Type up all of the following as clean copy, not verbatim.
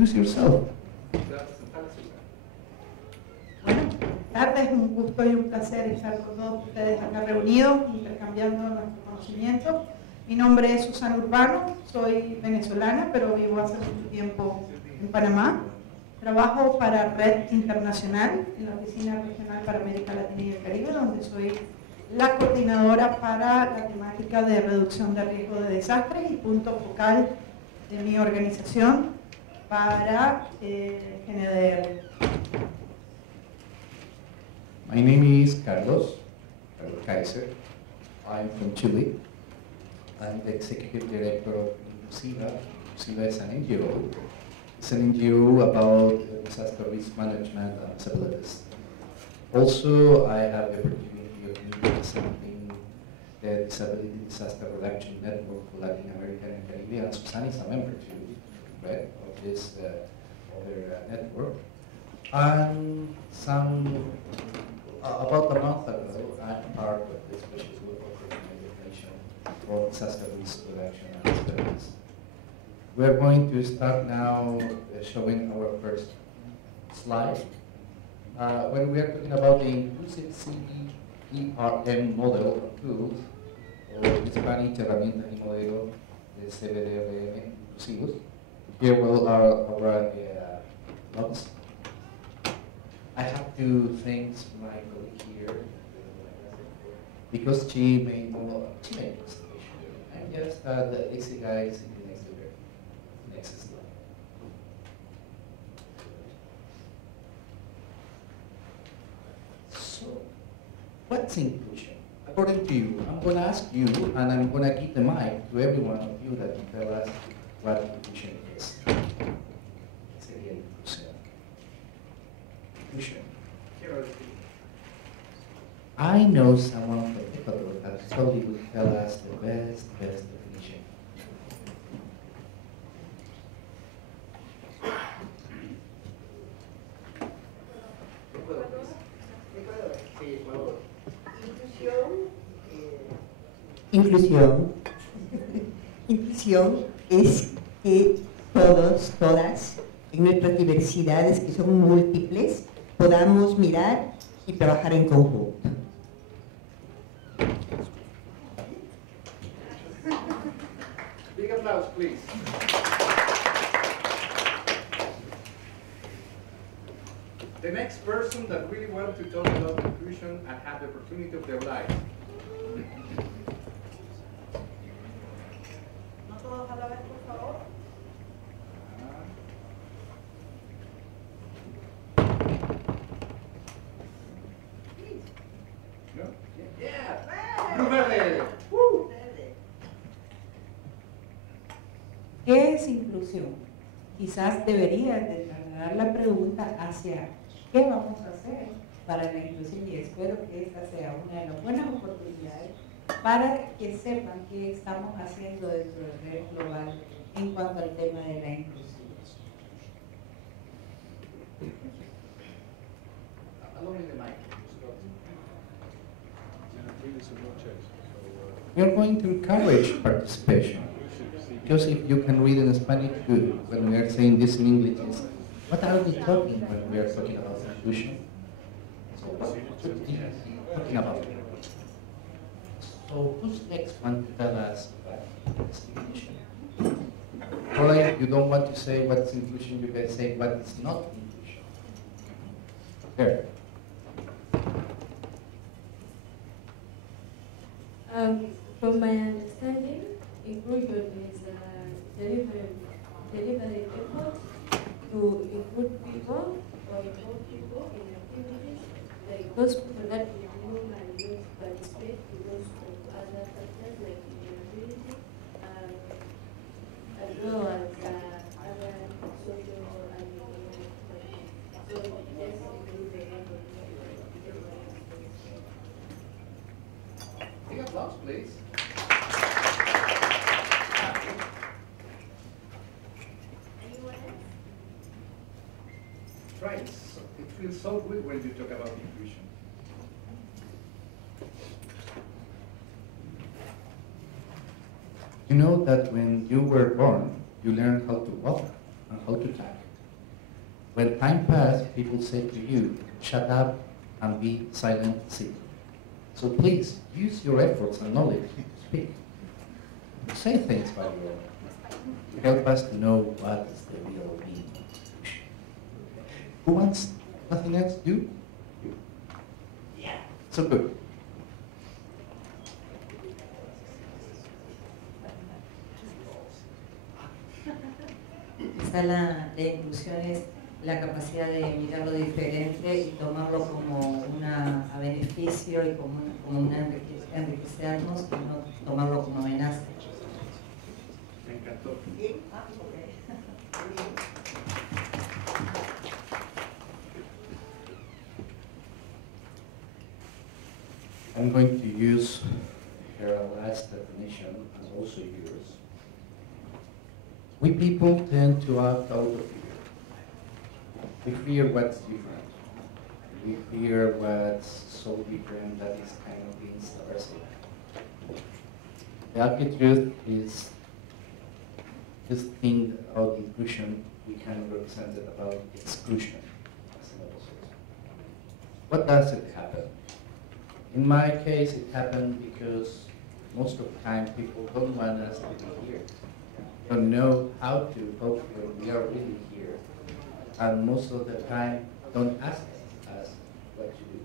Introduce yourself. Bueno, buenas tardes, un gusto y un placer estar con todos ustedes acá reunidos, intercambiando nuestro conocimiento. Mi nombre es Susana Urbano, soy venezolana, pero vivo hace mucho tiempo en Panamá. Trabajo para Red Internacional, en la Oficina Regional para América Latina y el Caribe, donde soy la coordinadora para la temática de reducción de riesgo de desastres y punto focal de mi organización para GNDR. My name is Carlos Kaiser. I'm from Chile. I'm the executive director of Inclusiva. Inclusiva is an NGO. It's an NGO about disaster risk management and disabilities. Also, I have the opportunity of representing the Disability Disaster Reduction Network for Latin America and Caribbean. And Susana is a member too, right, of this other network. And about a month ago, I'm part of this special group of organization for disaster risk reduction and disabilities. We're going to start now showing our first slide. When we are talking about the inclusive CBERM model of tools, or Spanish herramientas y modelo de CBDRM inclusivos, here will our notes. I have to thank my colleague here because she made the presentation. I'm just the lazy guy sitting next to her. Next slide. So, what's inclusion? According to you, I'm going to ask you, and I'm going to give the mic to every one of you that can tell us what inclusion is. Inclusion. I know someone from Ecuador that probably would tell us the best definition. Inclusión es que todos, todas, en nuestras diversidades que son múltiples, podamos mirar y trabajar en conjunto. Big applause, please. The next person that really wants to talk about inclusion and have the opportunity of their life. No todos a la vez, por favor. No? Yeah. Blue verde. Woo. ¿Qué es inclusión? Quizás debería de trasladar la pregunta hacia qué vamos a hacer para la inclusión, y espero que esta sea una de las buenas oportunidades para que sepan qué estamos haciendo dentro del red global en cuanto al tema de la inclusión. We are going to encourage participation. Because if you can read in Spanish, good. When we are saying this in English, is what are we talking when we are talking about inclusion? So, talking about it. So, who's next one to tell us about this inclusion? Or if you don't want to say what's inclusion, you can say what is not inclusion. There. From my understanding, inclusion is deliberate effort to include people or involve people in activities like those people that we know and don't participate because of other factors like disability, as well as other social and economic factors. So just include the effort. Big applause, please. Right. So it feels so good when you talk about inclusion. You know that when you were born, you learned how to walk and how to talk. when time passed, people said to you, shut up and be silent, sit. So please, use your efforts and knowledge to speak. Say things by your own. To help us to know what is the real meaning. Who wants nothing else? You? You. Yeah. So good. Quizá la inclusión es la capacidad de mirar lo diferente y tomarlo como a beneficio y como enriquecernos y no tomarlo como amenaza. Me encantó. I'm going to use her last definition and also yours. We people tend to act out of fear. We fear what's different. We fear what's so different that is kind of being subversive. The ugly truth is this thing about inclusion we kind of represented about exclusion as an opposite. What does it happen? In my case, it happened because most of the time people don't want us to be here. Don't know how to cope when we are really here. And most of the time don't ask us what to do.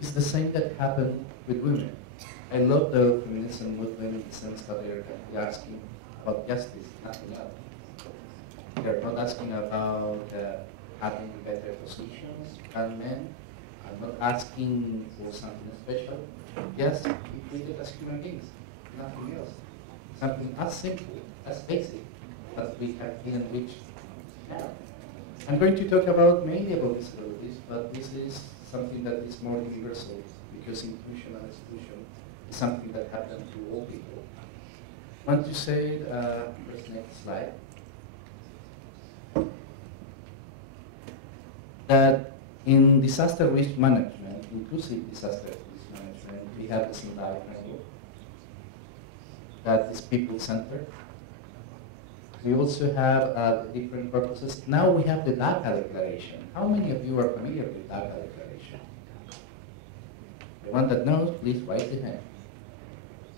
It's the same that happened with women. I love the feminism movement in the sense that they're asking about justice, nothing else. They're not asking about having better positions than men. I'm not asking for something special. Just be treated as human beings, nothing else. Something as simple, as basic, that we didn't reach now. I'm going to talk about mainly about disabilities, but this is something that is more universal because inclusion and exclusion is something that happens to all people. Want to say, first next slide, that in disaster risk management, inclusive disaster risk management, we have the Sendai framework that is people-centered. We also have different purposes. Now we have the DACA declaration. How many of you are familiar with DACA declaration? The one that knows, please raise the hand.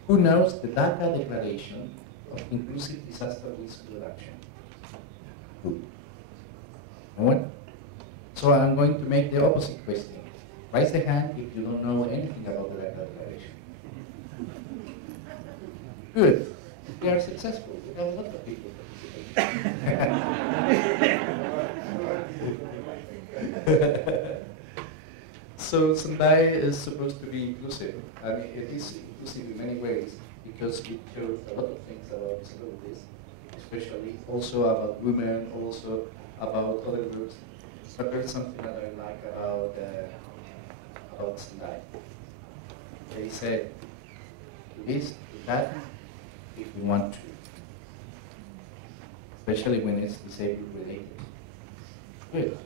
Who knows the DACA declaration of inclusive disaster risk reduction? Who? No one? So I'm going to make the opposite question. Raise the hand if you don't know anything about the DACA declaration. Good. We are successful. We have a lot of people So Sendai is supposed to be inclusive. I mean, it is inclusive in many ways because it shows a lot of things about disabilities, especially also about women, also about other groups. But there's something that I like about Sendai. They said, do this, do that, if you want to. Especially when it's disabled related. Good.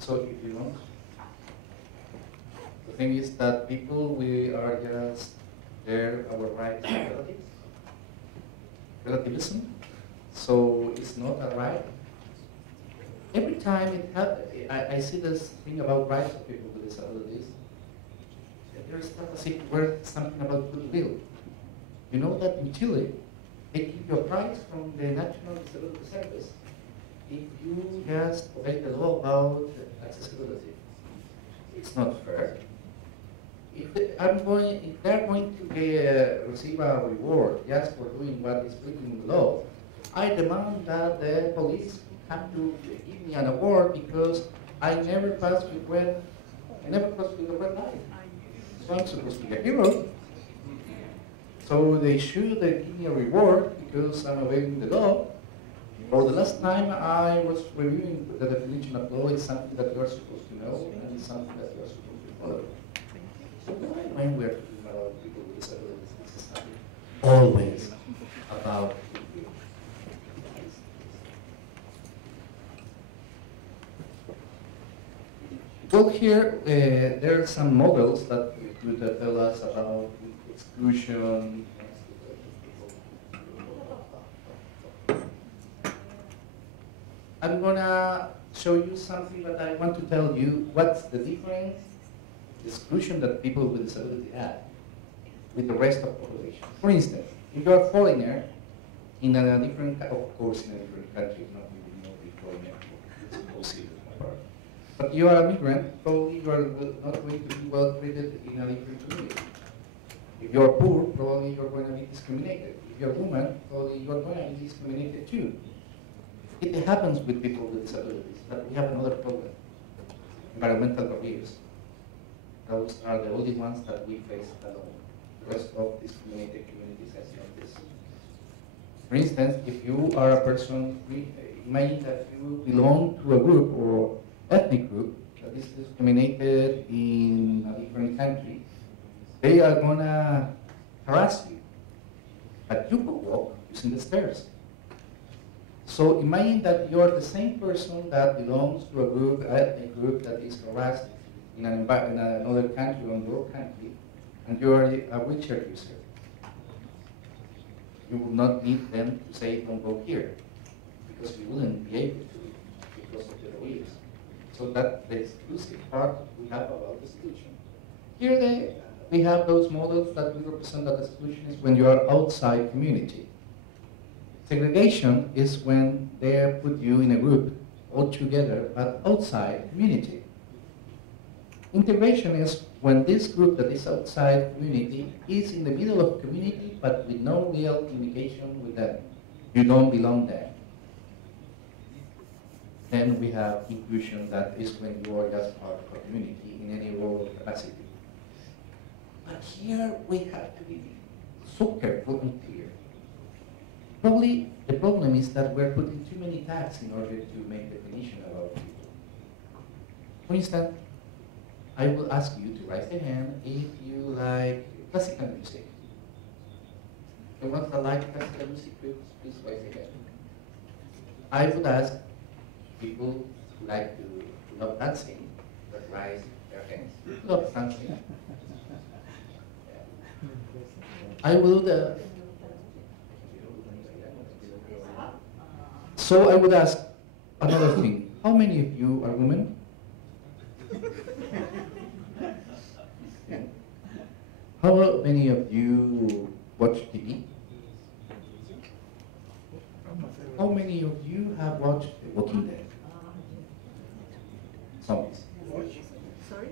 So if you want, the thing is that people, we are just there, our rights are relatives. Relativism. So it's not a right. Every time I see this thing about rights of people with disabilities, there is a word something about goodwill. You know that in Chile, they give you a prize from the National Disability Service if you just obey the law about accessibility. It's not fair. If they're going to receive a reward just for doing what is breaking the law, I demand that the police have to give me an award because I never passed with the red light. So I'm supposed to be a hero. So they should give me a reward because I'm obeying the law. Or the last time I was reviewing the definition of law, it's something that you're supposed to know and it's something that you're supposed to follow. So when we're talking about people with disabilities, this is something always about people. Well, here there are some models that could tell us about exclusion. I'm gonna show you something that I want to tell you what's the different exclusion that people with disability have with the rest of the population. For instance, if you're a foreigner in a different, of course, in a different country, not the foreigner, it's impossible. But you are a migrant, probably you are not going to be well treated in a different community. If you're poor, probably you're going to be discriminated. If you're a woman, probably you're going to be discriminated too. It happens with people with disabilities, but we have another problem. Environmental barriers. Those are the only ones that we face alone. The rest of discriminated communities has not this. For instance, if you are a person, imagine that you belong to a group or ethnic group that is discriminated in a different country, they are gonna harass you. But you could walk using the stairs. So imagine that you're the same person that belongs to a group, ethnic group that is harassed in another country or in your country, and you are a wheelchair user. You would not need them to say, don't go here, because you wouldn't be able to because of your wheels. So that's the exclusive part we have about exclusion. Here we have those models that we represent that exclusion is when you are outside community. Segregation is when they put you in a group all together, but outside community. Integration is when this group that is outside community is in the middle of community, but with no real communication with them. You don't belong there. Then we have inclusion, that is when you are just part of a community in any role or capacity. But here we have to be so careful and clear. Probably the problem is that we're putting too many tags in order to make definition about people. For instance, I will ask you to raise the hand if you like classical music. The ones that like classical music, please raise the hand. I would ask people who like to love dancing that raise their hands. Love dancing. I will. So I would ask another thing. How many of you are women? How many of you watch TV? How many of you have watched The Walking Dead? Zombies. Sorry?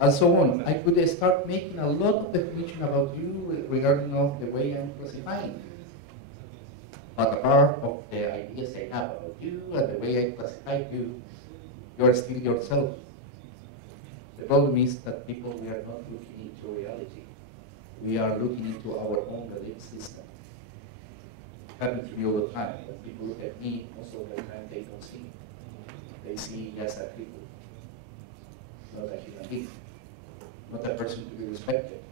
And so on. I could start making a lot of definition about you regarding of the way I'm classifying. But apart of the ideas I have about you and the way I classify you, you are still yourself. The problem is that people, we are not looking into reality. We are looking into our own belief system. It happens to me all the time. When people look at me, most of the time they don't see me. They see just a people, not a human being, not a person to be respected.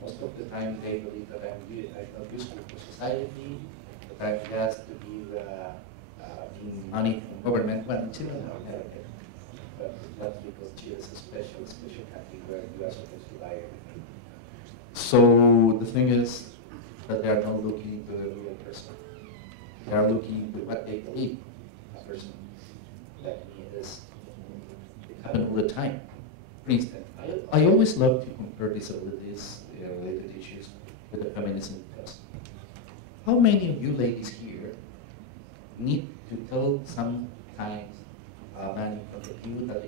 Most of the time they believe that I'm not useful for society, that I'm just to give money from government. Well, Chile don't have it. But that's because Chile is a special country where you are supposed to buy everything. So the thing is that they are not looking into the real person. They are looking into what they believe a person that he is. It happens all the time. For instance, I always love to compare disabilities related issues with the feminism class. How many of you ladies here need to tell sometimes a man in front of you that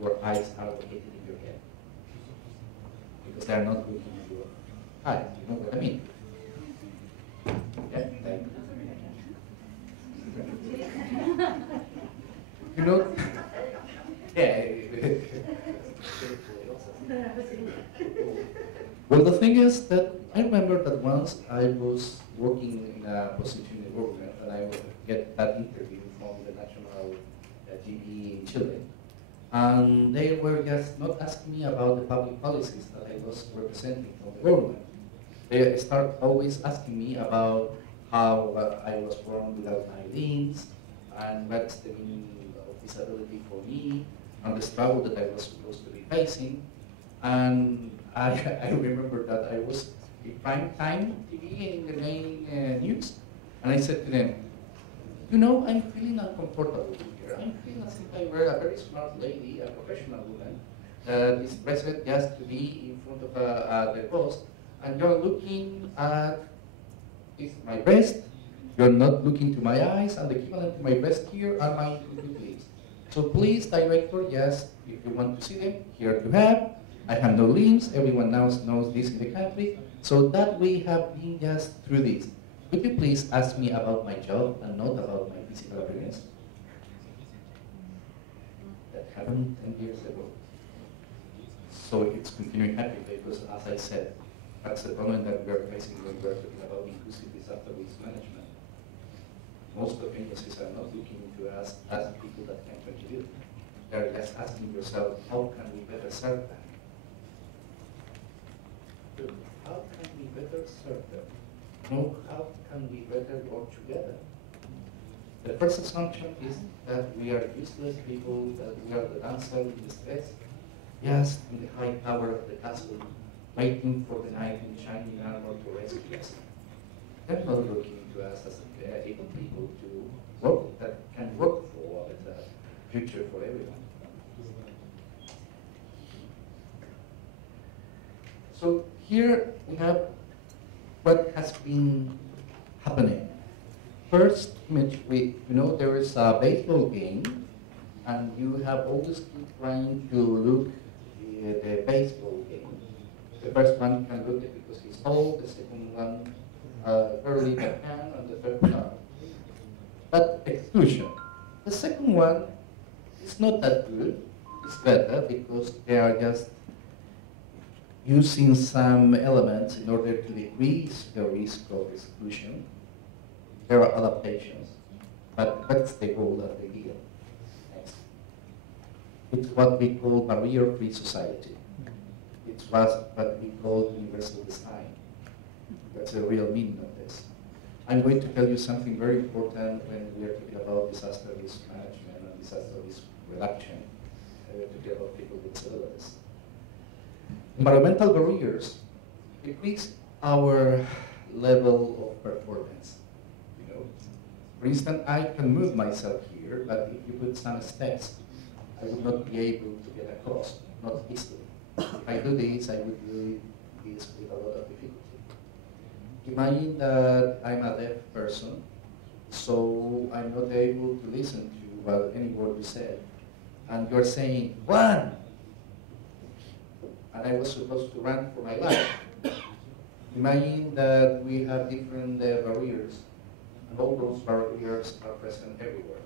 your eyes are located in your head? Because they are not looking at your eyes. You know what I mean? Yeah, thank you. You know? Yeah. Well, the thing is that I remember that once I was working in a position in the government, and I would get that interview from the national TV in Chile. And they were just not asking me about the public policies that I was representing from the government. They start always asking me about how I was born without my limbs, and what's the meaning of disability for me, and the struggle that I was supposed to be facing. And I remember that I was in prime time TV in the main news, and I said to them, You know, I'm feeling uncomfortable here. I'm feeling as if I were a very smart lady, a professional woman, that is present just to be in front of the host, and you're looking at my breast. You're not looking to my eyes, and the equivalent to my breast here are my lips. So please, director, yes, if you want to see them, here you have. I have no limbs. Everyone knows this in the country. So that we have been just through this. Would you please ask me about my job and not about my physical appearance? That happened 10 years ago. So it's continuing happening because, as I said, that's the problem that we are facing when we are talking about inclusive disaster risk management. Most of agencies are not looking into us as people that can contribute. They're just asking yourself, how can we better serve them? How can we better serve them? No, how can we better work together? The first assumption is that we are useless people, that we are the dancer in distress, just in the high tower of the castle, waiting for the knight in shining armor to rescue us. They're not looking to us as able people to work, that can work for a better future for everyone. So here we have what has been happening. First image, there is a baseball game, and you have all these kids trying to look the baseball game. The first one can look it because he's tall, the second one barely can, and the third one not. But exclusion. The second one is not that good. It's better because they are just using some elements in order to decrease the risk of exclusion. There are adaptations, but that's the goal of the deal. Next. It's what we call barrier-free society. It's what we call universal design. That's the real meaning of this. I'm going to tell you something very important when we are talking about disaster risk management and disaster risk reduction. We're talking about people with disabilities. Environmental barriers decrease our level of performance. For instance, I can move myself here, but if you put some steps, I would not be able to get across, not easily. If I do this, I would do this with a lot of difficulty. Imagine that I'm a deaf person, so I'm not able to listen to what any word you said. And you're saying, run! And I was supposed to run for my life. Imagine that we have different barriers, and all those barriers are present everywhere.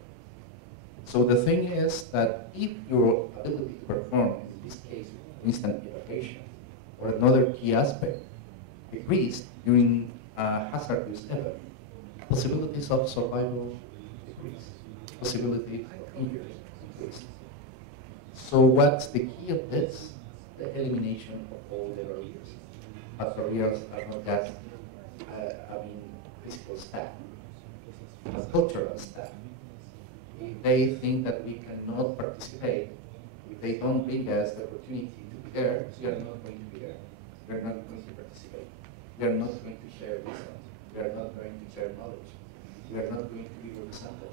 So the thing is that if your ability to perform, in this case, instant evacuation, or another key aspect, decreased during a hazardous event, possibilities of survival decrease, possibility of injury decrease. So what's the key of this? The elimination of all the barriers. But barriers are not just, physical stuff, but cultural stuff. If they think that we cannot participate, if they don't bring us the opportunity to be there, we are not going to be there. We are not going to participate. We are not going to share wisdom. We are not going to share knowledge. We are not going to be represented.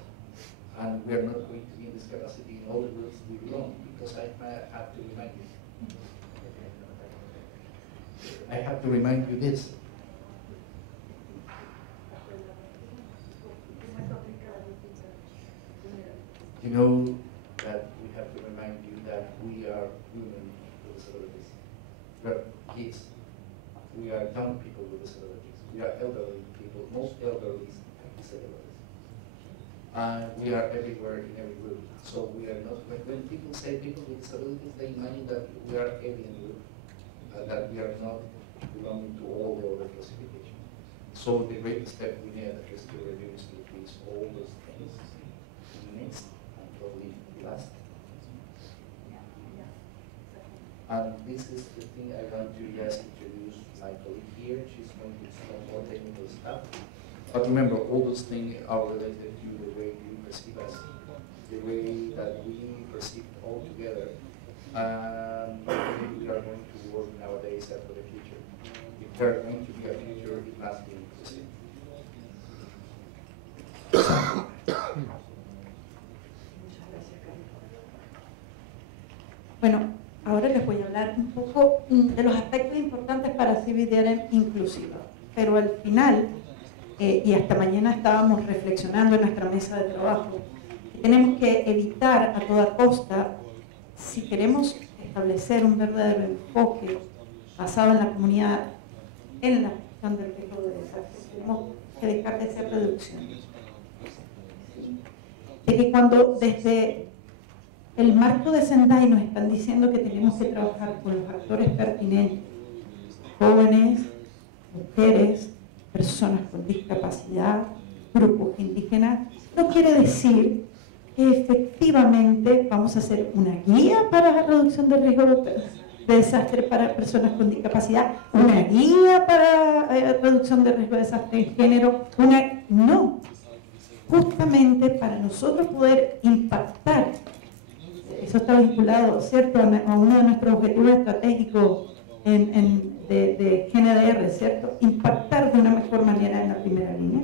And we are not going to be in this capacity in all the groups we belong, because I have to remind you. I have to remind you this. You know that we have to remind you that we are women with disabilities. We are kids. We are young people with disabilities. We are elderly people. Most elderly have disabilities. We are everywhere in every group. So we are not, when people say people with disabilities, they imagine that we are alien group, that we are not belonging to all the other classifications. So the great step we need is to reduce, decrease all those things. Next. Probably last. And this is the thing I want to just introduce my colleague here. She's going to explain more technical stuff. But remember, all those things are related to the way you perceive us, the way that we perceive all together, and the way we are going to work nowadays and for the future. If there's going to be a future, it must be inclusive. Bueno, ahora les voy a hablar un poco de los aspectos importantes para CBDRM inclusiva, pero al final, y hasta mañana estábamos reflexionando en nuestra mesa de trabajo, tenemos que evitar a toda costa, si queremos establecer un verdadero enfoque basado en la comunidad, en la gestión del riesgo de desastre, tenemos que dejar de hacer reducciones. De que cuando desde el marco de Sendai nos están diciendo que tenemos que trabajar con los actores pertinentes, jóvenes, mujeres, personas con discapacidad, grupos indígenas, no quiere decir que efectivamente vamos a hacer una guía para la reducción del riesgo de desastre para personas con discapacidad, una guía para reducción de riesgo de desastre en género, no, justamente para nosotros poder impactar. Eso está vinculado, ¿cierto?, a uno de nuestros objetivos estratégicos de GNDR, ¿cierto?, impactar de una mejor manera en la primera línea.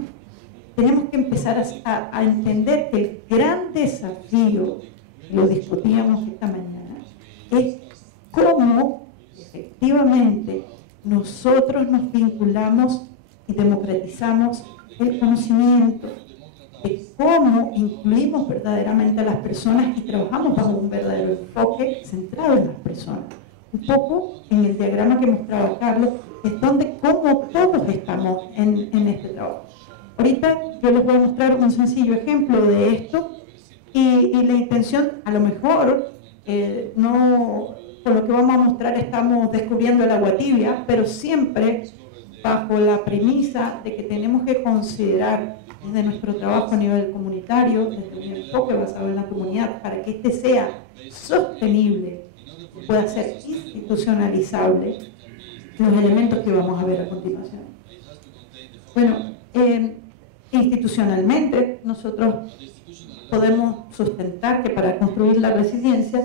Tenemos que empezar a entender que el gran desafío, lo discutíamos esta mañana, es cómo efectivamente nosotros nos vinculamos y democratizamos el conocimiento, de cómo incluimos verdaderamente a las personas y trabajamos bajo un verdadero enfoque centrado en las personas. Un poco en el diagrama que mostraba Carlos, es donde cómo todos estamos en este trabajo. Ahorita yo les voy a mostrar un sencillo ejemplo de esto y la intención, a lo mejor, no, con lo que vamos a mostrar estamos descubriendo el agua tibia, pero siempre bajo la premisa de que tenemos que considerar desde nuestro trabajo a nivel comunitario, desde un enfoque basado en la comunidad, para que este sea sostenible, pueda ser institucionalizable, los elementos que vamos a ver a continuación. Bueno, institucionalmente nosotros podemos sustentar que para construir la resiliencia,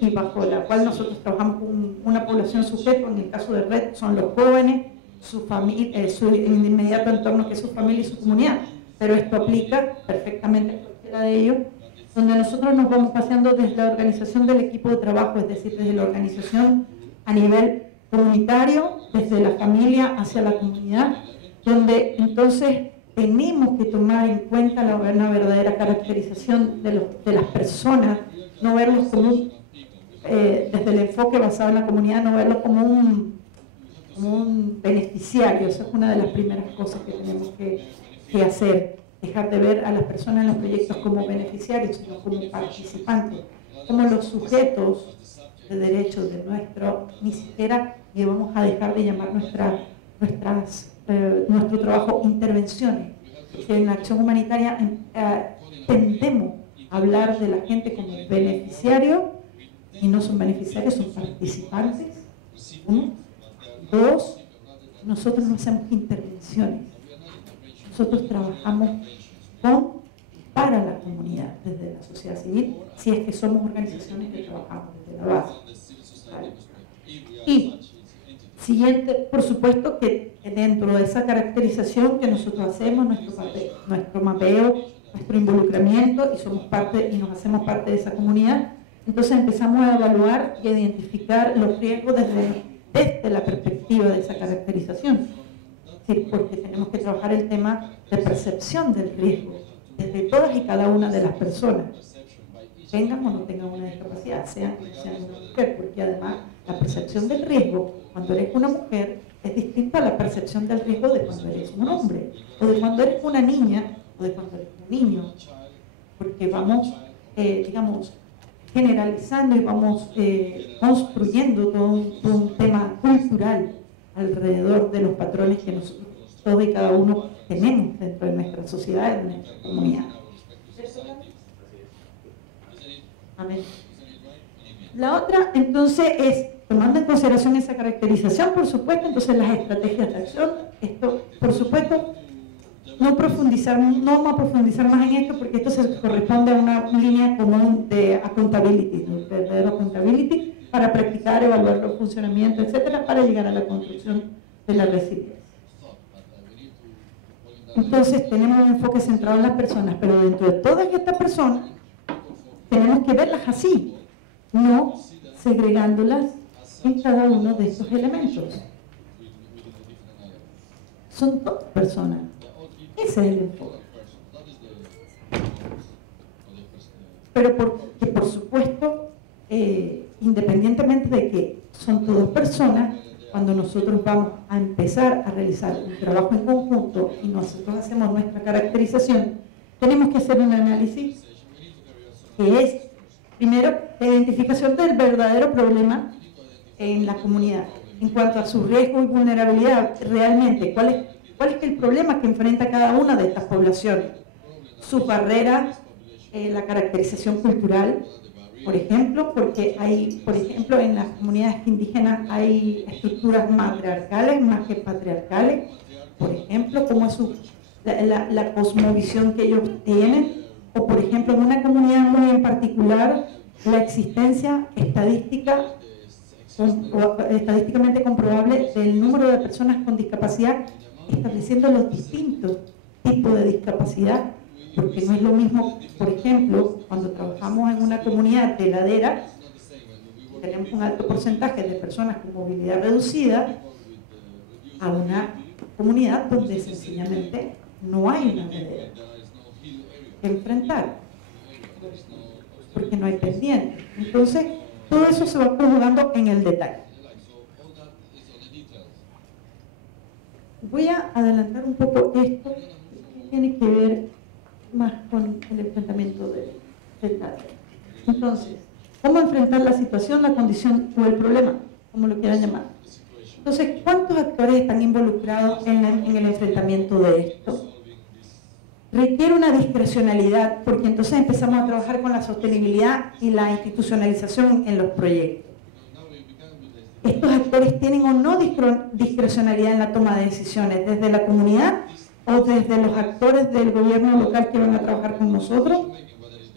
y bajo la cual nosotros trabajamos con una población sujeto, en el caso de RED son los jóvenes, su familia, su inmediato entorno, que es su familia y su comunidad, pero esto aplica perfectamente a cualquiera de ellos, donde nosotros nos vamos paseando desde la organización del equipo de trabajo, es decir, desde la organización a nivel comunitario, desde la familia hacia la comunidad, donde entonces tenemos que tomar en cuenta una verdadera caracterización de las personas, no verlos como desde el enfoque basado en la comunidad, no verlos como un beneficiario. Eso es una de las primeras cosas que tenemos que hacer, dejar de ver a las personas en los proyectos como beneficiarios, sino como participantes, como los sujetos de derechos de ni siquiera vamos a dejar de llamar nuestro trabajo intervenciones. En la acción humanitaria tendemos a hablar de la gente como beneficiario y no son beneficiarios, son participantes. ¿Uno? Dos, nosotros no hacemos intervenciones, nosotros trabajamos para la comunidad, desde la sociedad civil, si es que somos organizaciones que trabajamos desde la base. ¿Vale? Y siguiente, por supuesto que dentro de esa caracterización que nosotros hacemos, nuestro mapeo, nuestro involucramiento, y somos parte y nos hacemos parte de esa comunidad, entonces empezamos a evaluar y a identificar los riesgos desde la perspectiva de esa caracterización. Sí, porque tenemos que trabajar el tema de percepción del riesgo desde todas y cada una de las personas, tengan o no tengan una discapacidad, sean una mujer, porque además la percepción del riesgo cuando eres una mujer es distinta a la percepción del riesgo de cuando eres un hombre, o de cuando eres una niña, o de cuando eres un niño, porque vamos, digamos, generalizando y vamos construyendo todo un tema cultural alrededor de los patrones que nosotros todos y cada uno tenemos dentro de nuestra sociedad, de nuestra comunidad. Amén. La otra, entonces, es, tomando en consideración esa caracterización, por supuesto, entonces las estrategias de acción, esto, por supuesto, no vamos a profundizar más en esto porque esto se corresponde a una línea común de accountability, de accountability, para practicar, evaluar los funcionamientos, etcétera, para llegar a la construcción de la resiliencia. Entonces tenemos un enfoque centrado en las personas, pero dentro de todas estas personas tenemos que verlas así, no segregándolas en cada uno de estos elementos. Son todas personas. Ese es el enfoque. Pero por supuesto, independientemente de que son todas personas, cuando nosotros vamos a empezar a realizar un trabajo en conjunto y nosotros hacemos nuestra caracterización, tenemos que hacer un análisis que es, primero, la identificación del verdadero problema en la comunidad, en cuanto a su riesgo y vulnerabilidad, realmente, ¿cuál es el problema que enfrenta cada una de estas poblaciones? Sus barreras, la caracterización cultural, por ejemplo, porque hay, por ejemplo, en las comunidades indígenas hay estructuras matriarcales más que patriarcales, por ejemplo, como es la cosmovisión que ellos tienen, o por ejemplo, en una comunidad muy en particular, la existencia estadísticamente comprobable del número de personas con discapacidad, estableciendo los distintos tipos de discapacidad, porque no es lo mismo, por ejemplo, cuando trabajamos en una comunidad de ladera, tenemos un alto porcentaje de personas con movilidad reducida, a una comunidad donde sencillamente no hay una ladera que enfrentar, porque no hay pendiente. Entonces, todo eso se va conjugando en el detalle. Voy a adelantar un poco esto, que tiene que ver más con el enfrentamiento del dato. Entonces, ¿cómo enfrentar la situación, la condición o el problema? Como lo quieran llamar. Entonces, ¿cuántos actores están involucrados en el enfrentamiento de esto? Requiere una discrecionalidad, porque entonces empezamos a trabajar con la sostenibilidad y la institucionalización en los proyectos. Estos actores tienen o no discrecionalidad en la toma de decisiones, desde la comunidad o desde los actores del gobierno local que van a trabajar con nosotros,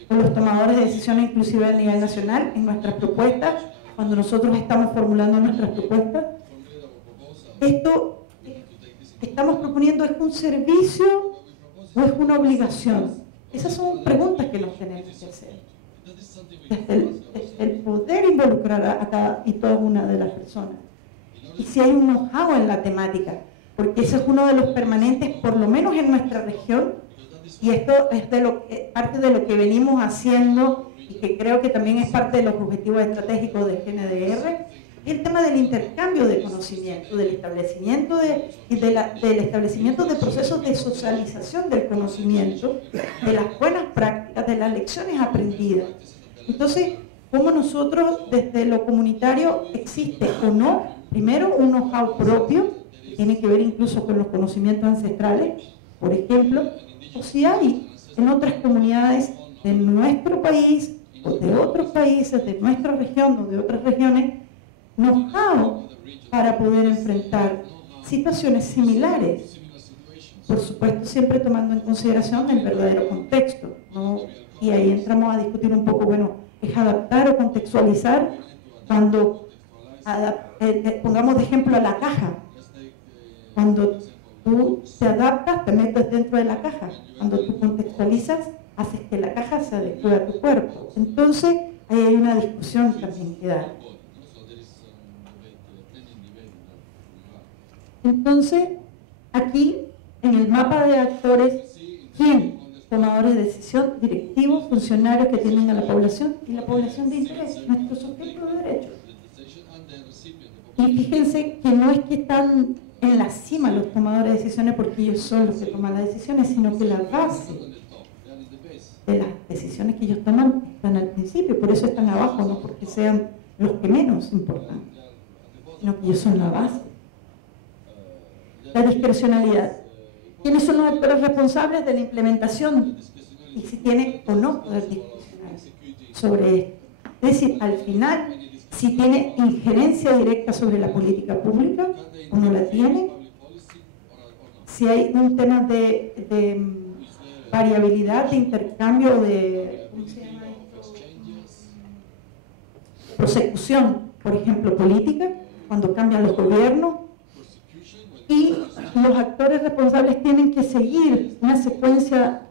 o los tomadores de decisiones inclusive a nivel nacional en nuestras propuestas, cuando nosotros estamos formulando nuestras propuestas. Esto que estamos proponiendo, ¿es un servicio o es una obligación? Esas son preguntas que nos tenemos que hacer. Desde el poder involucrar a cada y toda una de las personas. Y si hay un know-how en la temática, porque ese es uno de los permanentes, por lo menos en nuestra región, y esto es parte de lo que venimos haciendo y que creo que también es parte de los objetivos estratégicos de GNDR, el tema del intercambio de conocimiento, del establecimiento del establecimiento de procesos de socialización del conocimiento, de las buenas prácticas, de las lecciones aprendidas. Entonces, ¿cómo nosotros desde lo comunitario existe o no, primero, un know-how propio, tiene que ver incluso con los conocimientos ancestrales, por ejemplo, o si hay en otras comunidades de nuestro país o de otros países, de nuestra región o de otras regiones, know-how para poder enfrentar situaciones similares. Por supuesto, siempre tomando en consideración el verdadero contexto, ¿no? Y ahí entramos a discutir un poco, bueno, es adaptar o contextualizar cuando, pongamos de ejemplo a la caja. Cuando tú te adaptas, te metes dentro de la caja. Cuando tú contextualizas, haces que la caja se adecue a tu cuerpo. Entonces, ahí hay una discusión también que dar. Entonces, aquí, en el mapa de actores, ¿quién? Tomadores de decisión, directivos, funcionarios que tienen a la población y la población de interés, nuestros sujetos de derechos. Y fíjense que no es que están en la cima los tomadores de decisiones porque ellos son los que toman las decisiones, sino que la base de las decisiones que ellos toman están al principio, por eso están abajo, no porque sean los que menos importan, sino que ellos son la base. La discrecionalidad. ¿Quiénes son los actores responsables de la implementación? Y si tiene o no poder discrecional sobre esto. Es decir, al final, si tiene injerencia directa sobre la política pública o no la tiene, si hay un tema de variabilidad, de intercambio, de ¿cómo se llama esto? Prosecución, por ejemplo, política, cuando cambian los gobiernos, y los actores responsables tienen que seguir una secuencia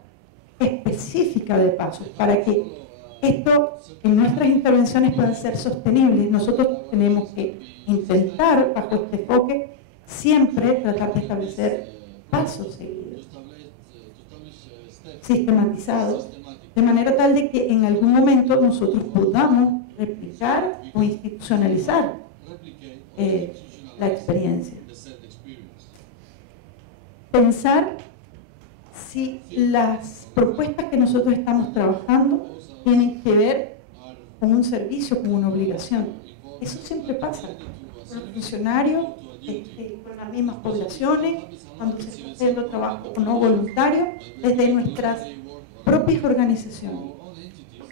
específica de pasos para que esto en nuestras intervenciones puedan ser sostenibles. Nosotros tenemos que intentar, bajo este enfoque, siempre tratar de establecer pasos seguidos, sistematizados, de manera tal de que en algún momento nosotros podamos replicar o institucionalizar la experiencia. Pensar si las propuestas que nosotros estamos trabajando tienen que ver con un servicio, con una obligación. Eso siempre pasa con los funcionarios, con las mismas poblaciones, cuando se está haciendo trabajo no voluntario, desde nuestras propias organizaciones.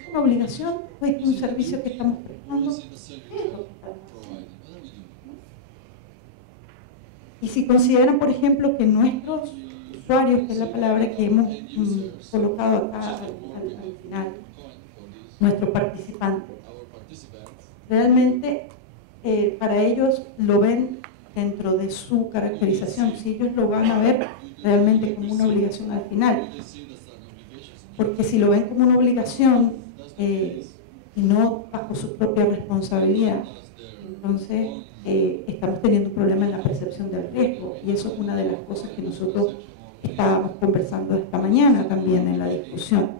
¿Es una obligación o es un servicio que estamos prestando? ¿Qué es lo que estamos haciendo? Y si consideran, por ejemplo, que nuestros usuarios, que es la palabra que hemos colocado acá al final, nuestros participantes, realmente para ellos lo ven dentro de su caracterización, si ellos lo van a ver realmente como una obligación al final, porque si lo ven como una obligación y no bajo su propia responsabilidad, entonces estamos teniendo un problema en la percepción del riesgo, y eso es una de las cosas que nosotros estábamos conversando esta mañana también en la discusión,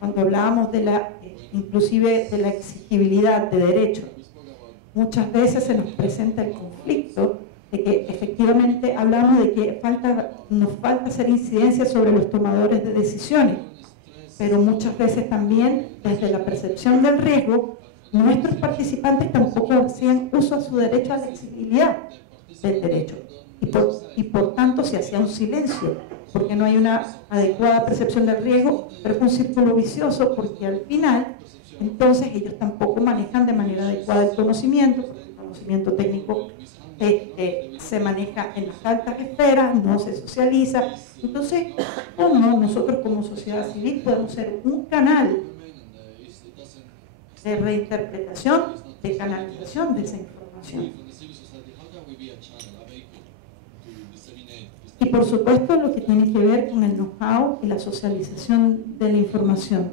cuando hablábamos de inclusive de la exigibilidad de derechos. Muchas veces se nos presenta el conflicto de que efectivamente hablamos de que nos falta hacer incidencia sobre los tomadores de decisiones, pero muchas veces también desde la percepción del riesgo nuestros participantes tampoco hacían uso a su derecho a la exigibilidad del derecho y por tanto se hacía un silencio porque no hay una adecuada percepción del riesgo, pero es un círculo vicioso porque al final entonces ellos tampoco manejan de manera adecuada el conocimiento, porque el conocimiento técnico se maneja en las altas esferas, no se socializa. Entonces, ¿cómo nosotros como sociedad civil podemos ser un canal de reinterpretación, de canalización de esa información? Y por supuesto lo que tiene que ver con el know-how y la socialización de la información.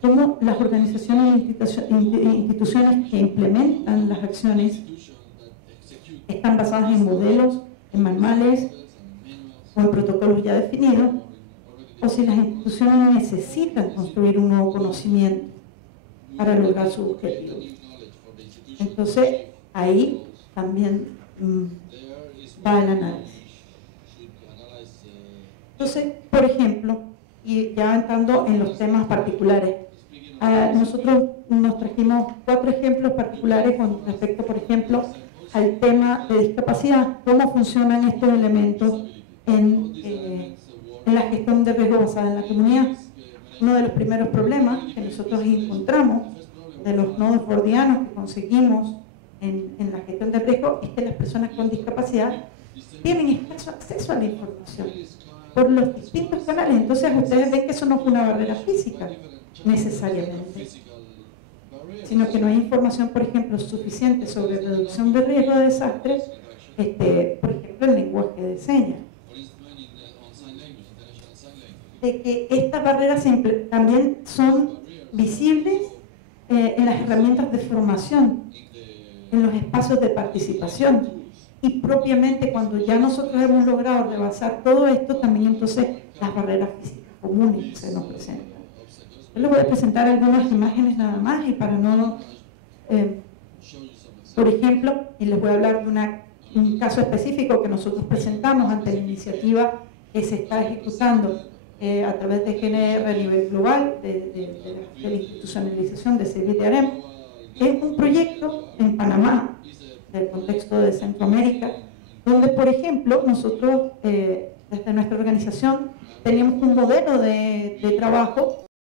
Cómo las organizaciones e instituciones que implementan las acciones están basadas en modelos, en manuales o en protocolos ya definidos, o si las instituciones necesitan construir un nuevo conocimiento para lograr sus objetivos. Entonces, ahí también va el análisis. Entonces, por ejemplo, y ya entrando en los temas particulares, nosotros nos trajimos 4 ejemplos particulares con respecto, por ejemplo, al tema de discapacidad, cómo funcionan estos elementos en la gestión de riesgo basada en la comunidad. Uno de los primeros problemas que nosotros encontramos de los nodos gordianos que conseguimos en la gestión de riesgo es que las personas con discapacidad tienen escaso acceso a la información por los distintos canales. Entonces ustedes ven que eso no es una barrera física necesariamente, sino que no hay información, por ejemplo, suficiente sobre reducción de riesgo de desastres, por ejemplo, el lenguaje de señas. De que estas barreras también son visibles en las herramientas de formación, en los espacios de participación, y propiamente cuando ya nosotros hemos logrado rebasar todo esto, también entonces las barreras físicas comunes se nos presentan. Yo les voy a presentar algunas imágenes nada más, y para no, por ejemplo, y les voy a hablar de un caso específico que nosotros presentamos ante la iniciativa que se está ejecutando a través de GNR a nivel global, de la institucionalización de CEBIT de AREM, que es un proyecto en Panamá, del contexto de Centroamérica, donde, por ejemplo, nosotros, desde nuestra organización, teníamos un modelo de trabajo